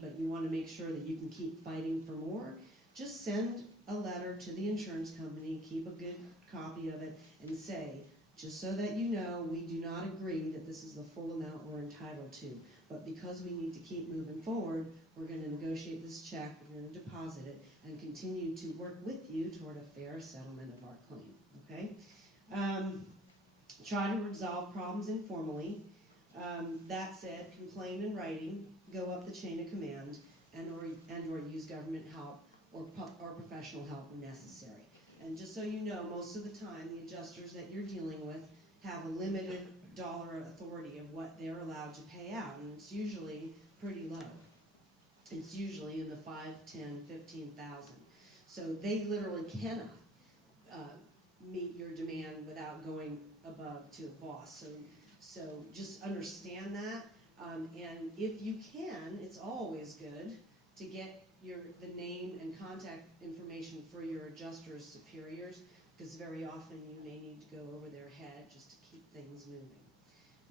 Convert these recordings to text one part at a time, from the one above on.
but you want to make sure that you can keep fighting for more, just send a letter to the insurance company, keep a good copy of it, and say, just so that you know, we do not agree that this is the full amount we're entitled to. But because we need to keep moving forward, we're going to negotiate this check, we're going to deposit it, and continue to work with you toward a fair settlement of our claim. Okay? Try to resolve problems informally. That said, complain in writing, go up the chain of command, and or use government help or professional help when necessary. And just so you know, most of the time, the adjusters that you're dealing with have a limited dollar authority of what they're allowed to pay out, and it's usually pretty low. It's usually in the 5, 10, 15,000. So they literally cannot meet your demand without going above to a boss. So just understand that, and if you can, it's always good to get the name and contact information for your adjuster's superiors, because very often you may need to go over their head just to keep things moving.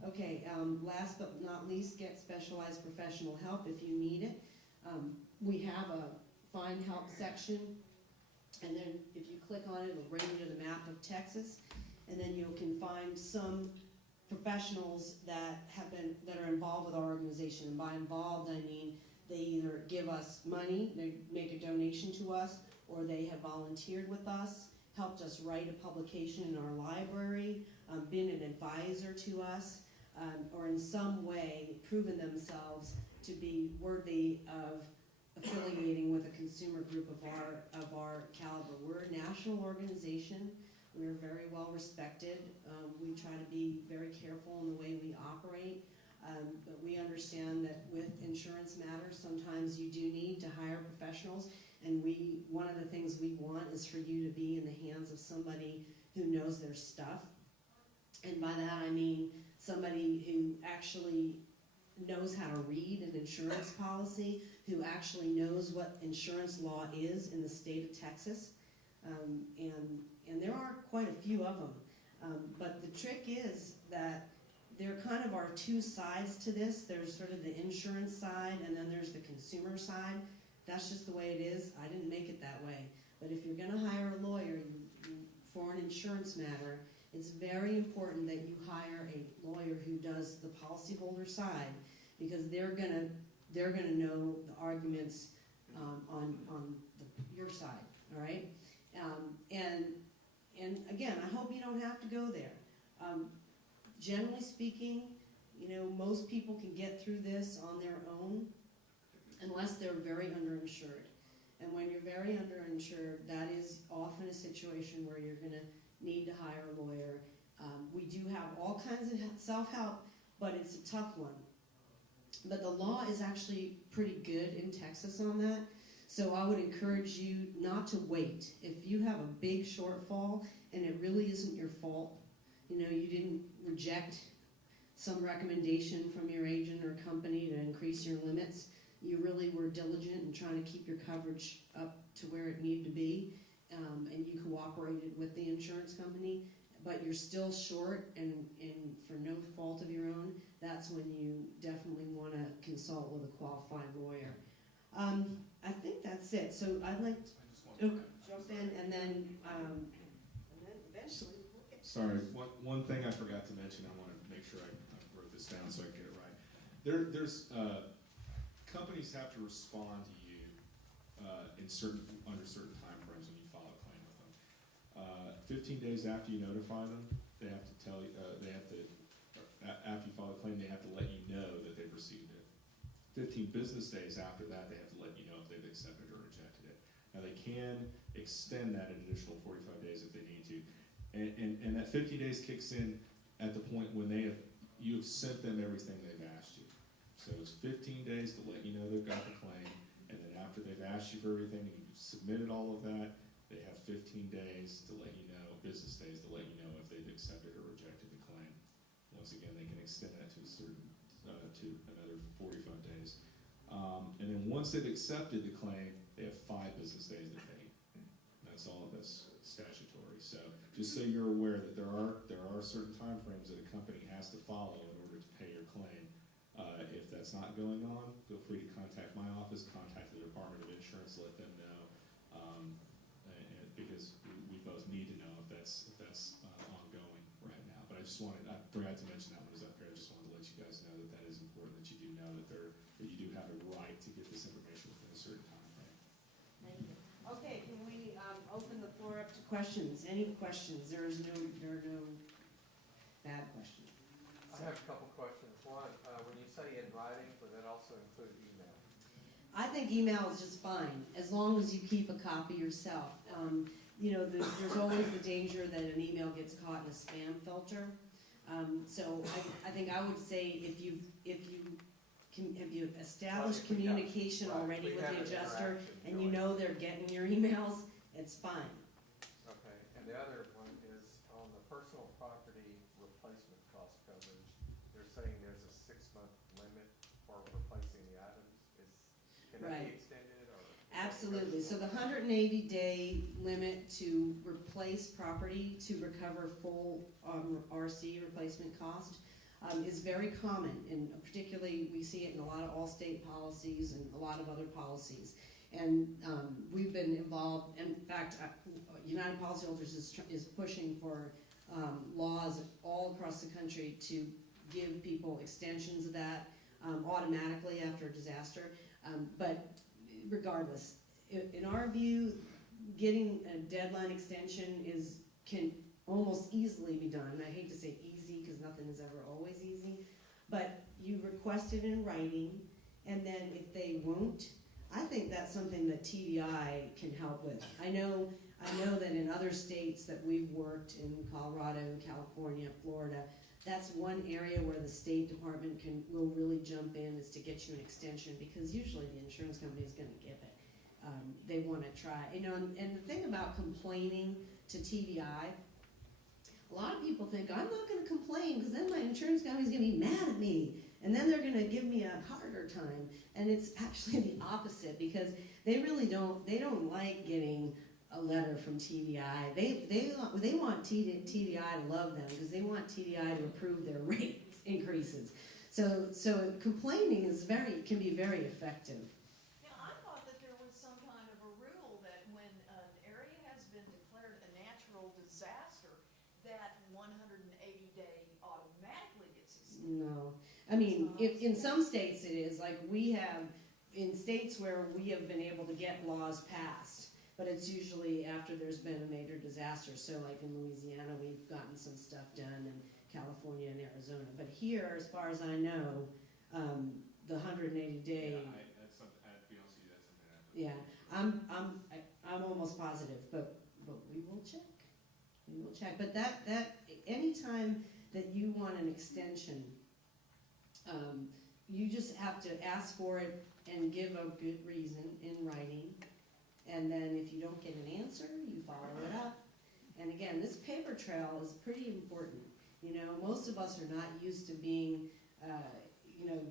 Okay, last but not least, get specialized professional help if you need it. We have a find help section, and then if you click on it, it'll bring you to the map of Texas, and then you can find some professionals that are involved with our organization. And by involved, I mean they either give us money, they make a donation to us, or they have volunteered with us, helped us write a publication in our library, been an advisor to us, or in some way proven themselves to be worthy of affiliating with a consumer group of our caliber. We're a national organization. We're very well respected. We try to be very careful in the way we operate. But we understand that with insurance matters, sometimes you do need to hire professionals, and one of the things we want is for you to be in the hands of somebody who knows their stuff. And by that I mean somebody who actually knows how to read an insurance policy, who actually knows what insurance law is in the state of Texas. And there are quite a few of them. But the trick is that there kind of are two sides to this. There's sort of the insurance side, and then there's the consumer side. That's just the way it is. I didn't make it that way. But if you're going to hire a lawyer for an insurance matter, it's very important that you hire a lawyer who does the policyholder side, because they're gonna know the arguments on your side. All right, and again, I hope you don't have to go there. Generally speaking, most people can get through this on their own, unless they're very underinsured. And when you're very underinsured, that is often a situation where you're going to need to hire a lawyer. We do have all kinds of self-help, but it's a tough one. But the law is actually pretty good in Texas on that. So I would encourage you not to wait. If you have a big shortfall and it really isn't your fault, you didn't reject some recommendation from your agent or company to increase your limits, you really were diligent in trying to keep your coverage up to where it needed to be, and you cooperated with the insurance company, but you're still short and for no fault of your own, that's when you definitely want to consult with a qualified lawyer. I think that's it. So I'd like to jump in, and then eventually we'll get to Sorry, one thing I forgot to mention, I want to make sure I wrote this down so I get it right. There's companies have to respond to you under certain time frames when you file a claim with them. 15 days after you notify them, they have to tell you, after you file a claim, they have to let you know that they've received it. 15 business days after that, they have to let you know if they've accepted or rejected it. Now they can extend that an additional 45 days if they need to. And that 50 days kicks in at the point when you have sent them everything they've asked you. So it's 15 days to let you know they've got the claim, and then after they've asked you for everything and you've submitted all of that, they have 15 days to let you know, business days to let you know if they've accepted or rejected the claim. Once again, they can extend that to to another 45 days. And then once they've accepted the claim, they have 5 business days to pay. That's all of this statutory. So just so you're aware that there are certain time frames that a company has to follow in order to pay your claim. If that's not going on, feel free to contact my office. I forgot to mention that one was up here. I just wanted to let you guys know that that is important, that you do know that you do have a right to get this information within a certain time frame. Thank you. Okay, can we open the floor up to questions? Any questions? There are no bad questions. I have a couple questions. One, when you say in writing, would that also include email? I think email is just fine, as long as you keep a copy yourself. You know, there's always the danger that an email gets caught in a spam filter. So I think I would say if you've established communication already with the adjuster and you know they're getting your emails, it's fine. Okay, and the other one is on the personal property replacement cost coverage. They're saying there's a 6-month limit for replacing the items. Can that be extended or? Absolutely. So the 180-day limit to replace property to recover full RC replacement cost is very common, and particularly we see it in a lot of Allstate policies and a lot of other policies. And we've been involved. In fact, United Policyholders is pushing for laws all across the country to give people extensions of that automatically after a disaster. But regardless, in our view, getting a deadline extension can almost easily be done. I hate to say easy because nothing is ever always easy, but you request it in writing, and then if they won't, I think that's something that TDI can help with. I know that in other states that we've worked, in Colorado, California, Florida, that's one area where the State Department will really jump in, is to get you an extension, because usually the insurance company is going to give it. They want to try. You know, and the thing about complaining to TDI, a lot of people think, I'm not going to complain because then my insurance company is going to be mad at me, and then they're going to give me a harder time. And it's actually the opposite, because they really don't like getting a letter from TDI. They want TDI to love them, because they want TDI to approve their rate increases. So complaining can be very effective. Yeah, I thought that there was some kind of a rule that when an area has been declared a natural disaster, that 180-day automatically gets extended. No, I mean, in some states it is, like we have, in states where we have been able to get laws passed, but it's usually after there's been a major disaster. So like in Louisiana, we've gotten some stuff done, and California and Arizona. But here, as far as I know, the 180-day. Yeah, that's something. I'd be honest with you, that's something. Yeah, I'm almost positive, but we will check. We will check. But that anytime that you want an extension, you just have to ask for it and give a good reason in writing. And then if you don't get an answer, you follow it up. And again, this paper trail is pretty important. You know, most of us are not used to being,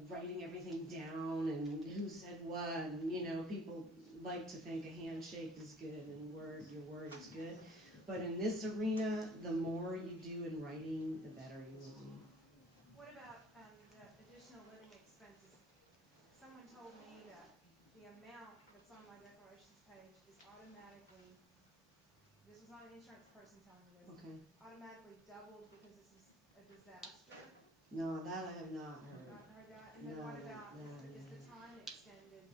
writing everything down and who said what. And, people like to think a handshake is good and your word is good. But in this arena, the more you do in writing, the better you will be. What about the additional living expenses? Someone told me that the amount that's on my declarations page is automatically, this was not an insurance person telling me this, Okay. automatically doubled because this is a disaster. No, that I have not heard. Not heard that? And then No, what about, no, is no. the time extended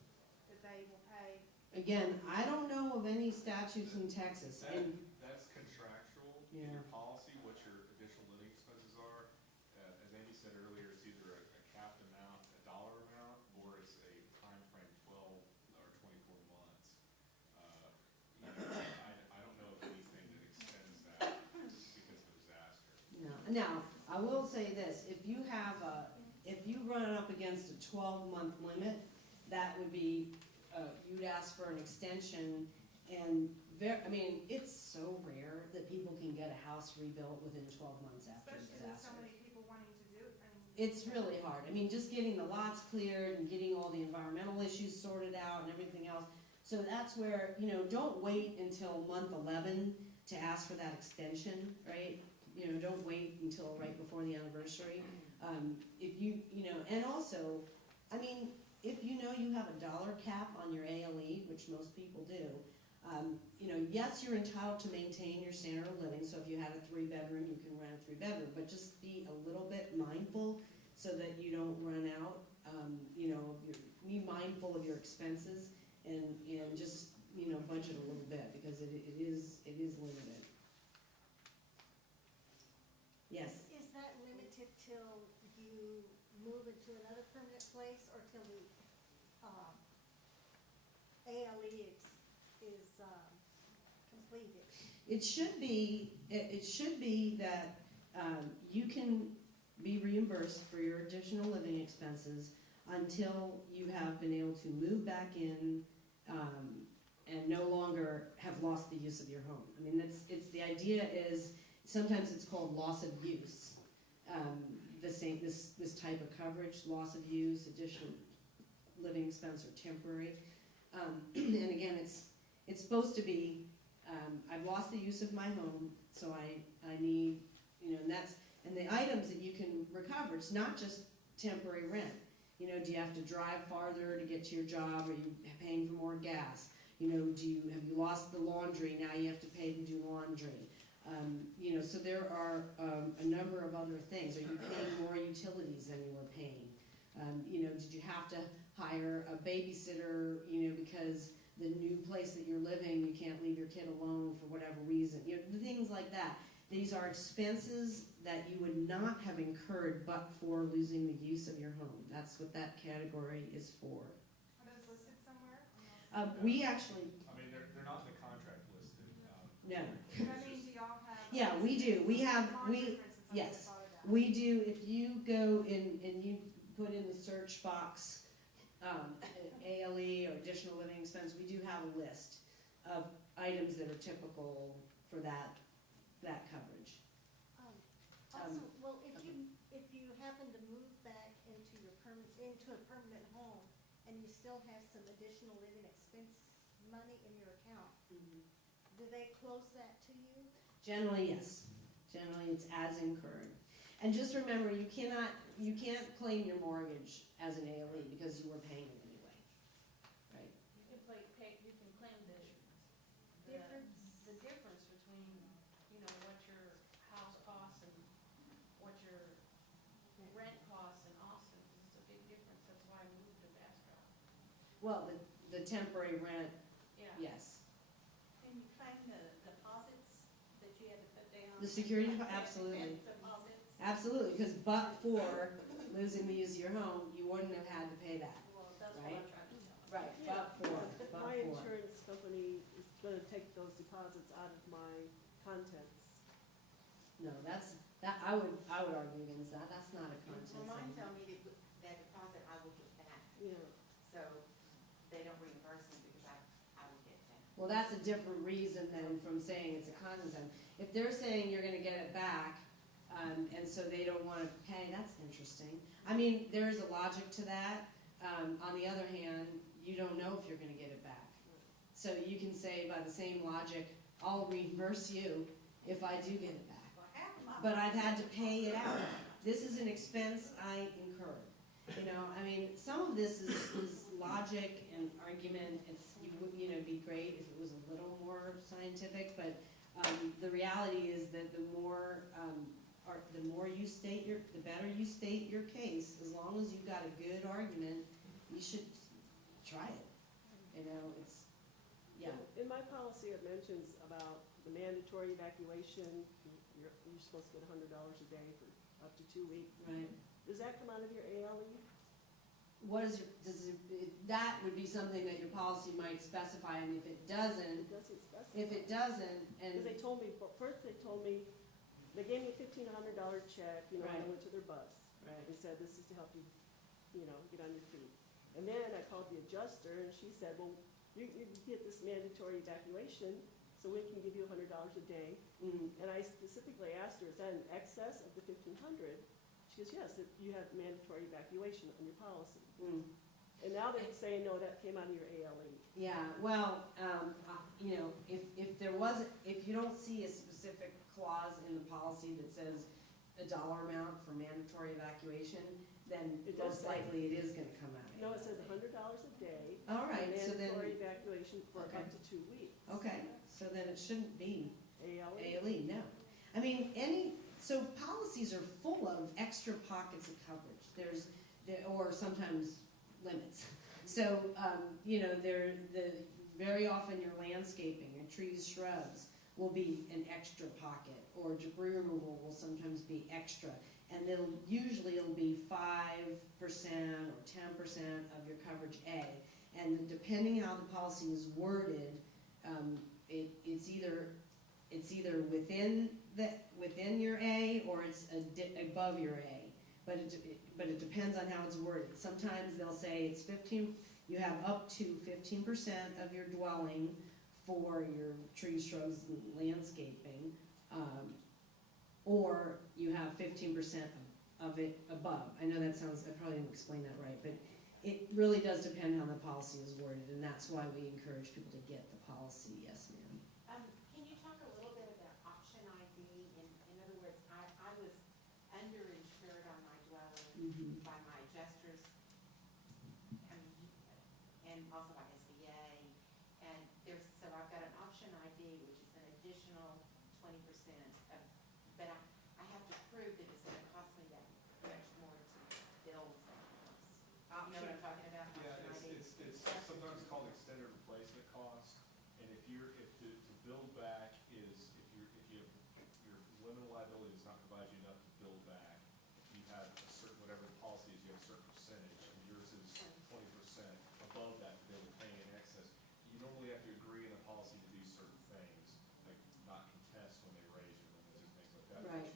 that they will pay? Again, I don't know of any statutes in Texas. And That's contractual in Yeah. your policy, what your additional living expenses are. As Amy said earlier, it's either a capped amount, a dollar amount, or it's a time frame 12 or 24 months. I don't know of anything that extends that because of a disaster. no. Now, I will say this: if you run up against a 12-month limit, that would be you'd ask for an extension. And it's so rare that people can get a house rebuilt within 12 months after a Especially with so disaster. many people wanting to do it. It's really hard. Just getting the lots cleared and getting all the environmental issues sorted out and everything else. So that's where, don't wait until month 11 to ask for that extension, right? Don't wait until right before the anniversary. And also, if you have a dollar cap on your ALE, which most people do, You know, yes, you're entitled to maintain your standard of living, so if you had a 3-bedroom, you can rent a 3-bedroom, but just be a little bit mindful so that you don't run out, you know, be mindful of your expenses and just, you know, budget a little bit, because it is limited. Yes? Is that limited till you move into another permanent place, or till the ALE is completed? It should be that you can be reimbursed for your additional living expenses until you have been able to move back in and no longer have lost the use of your home. I mean, the idea is, sometimes it's called loss of use. This type of coverage, loss of use, additional living expense, or temporary. And again, it's supposed to be, I've lost the use of my home, so I need, you know, and the items that you can recover, it's not just temporary rent. You know, do you have to drive farther to get to your job? Are you paying for more gas? You know, have you lost the laundry? Now you have to pay to do laundry. You know, so there are a number of other things. Are you paying more utilities than you were paying? You know, did you have to hire a babysitter, you know, because the new place that you're living, you can't leave your kid alone for whatever reason? You know, things like that. These are expenses that you would not have incurred but for losing the use of your home. That's what that category is for. Are those listed somewhere? We actually, I mean, they're not in the contract listed. no. I mean, do y'all have? Yeah, we do. We have, Laundry, for instance, I yes. just thought of that. We do. If you go in and you put in the search box, ALE or additional living expense, we do have a list of items that are typical for that coverage. Also, well, if you happen to move back into a permanent home, and you still have some additional living expense money in your account, do they close that to you? Generally, yes. Generally, it's as incurred. And just remember, you can't claim your mortgage as an ALE because you were paying it anyway, right? You can you can claim the difference between, you know, what your house costs and what your rent costs in Austin, because it's a big difference. That's why I moved to Bastrop. Well, the temporary rent, Yeah. yes. Can you claim the deposits that you had to put down? The security, absolutely. Deposits? Absolutely, because but for losing the use of your home, you wouldn't have had to pay that. Well, that's what Right. I'm trying to tell you. Right, Yeah. but My for. insurance company is gonna take those deposits out of my contents. No, I would argue against that. That's not a contest. Well, mine tell me that deposit I will get back, Yeah. so they don't reimburse me because I will get back. Well, that's a different reason than from saying it's a contest. If they're saying you're gonna get it back, and so they don't wanna pay, that's interesting. I mean, there is a logic to that. On the other hand, you don't know if you're gonna get it back. So you can say by the same logic, I'll reimburse you if I do get it back. Well, half of my. But I've had to pay it out. This is an expense I incurred. You know, I mean, some of this is logic and argument. You know, it'd be great if it was a little more scientific, but the reality is that the more you state the better you state your case, as long as you've got a good argument, you should try it. You know, yeah. In my policy, it mentions about the mandatory evacuation. You're supposed to get $100 a day for up to 2 weeks. Right. Does that come out of your ALE? That would be something that your policy might specify, and if it doesn't, It doesn't specify. and. Because they told me, first they told me, they gave me a $1,500 check, you know, when I Right. went to their bus. Right. They said, this is to help you, you know, get on your feet. And then I called the adjuster, and she said, well, you get this mandatory evacuation, so we can give you $100 a day. Mm, And I specifically asked her, is that in excess of the $1,500? She goes, yes, you have mandatory evacuation on your policy. mm. And now they're saying, no, that came out of your ALE. Yeah, well, you know, if you don't see a specific clause in the policy that says a dollar amount for mandatory evacuation, then It does most say. likely it is gonna come out. No, it says $100 a day. All right, so then, Mandatory evacuation for Okay. up to 2 weeks. then it shouldn't be ALE. ALE, no. I mean, so policies are full of extra pockets of coverage. Or sometimes limits. So, very often your landscaping, your trees, shrubs will be an extra pocket, or debris removal will sometimes be extra. And usually it'll be 5% or 10% of your coverage A. And depending how the policy is worded, it's either within your A or it's above your A. But it depends on how it's worded. Sometimes they'll say it's 15. You have up to 15% of your dwelling for your trees, shrubs, and landscaping, or you have 15% of it above. I know that sounds. I probably didn't explain that right, but it really does depend on how the policy is worded, and that's why we encourage people to get the policy. Yes, ma'am. Can you talk a little bit about option ID? In other words, I was underinsured on my dwelling by my adjusters, and also by SBA. And so I've got an option ID, which is an additional 20% of, but I have to prove that it's gonna cost me that much more to build that house. You know what I'm talking about? Yeah, Option ID? it's sometimes called extended replacement cost, and if to build back is, if your limited liability does not provide you enough to build back, you have a certain, whatever the policy is, you have a certain percentage, and yours is 20% above that to be able to pay in excess. You normally have to agree in a policy to do certain things, like not contest when they raise your limits and things like that. Right.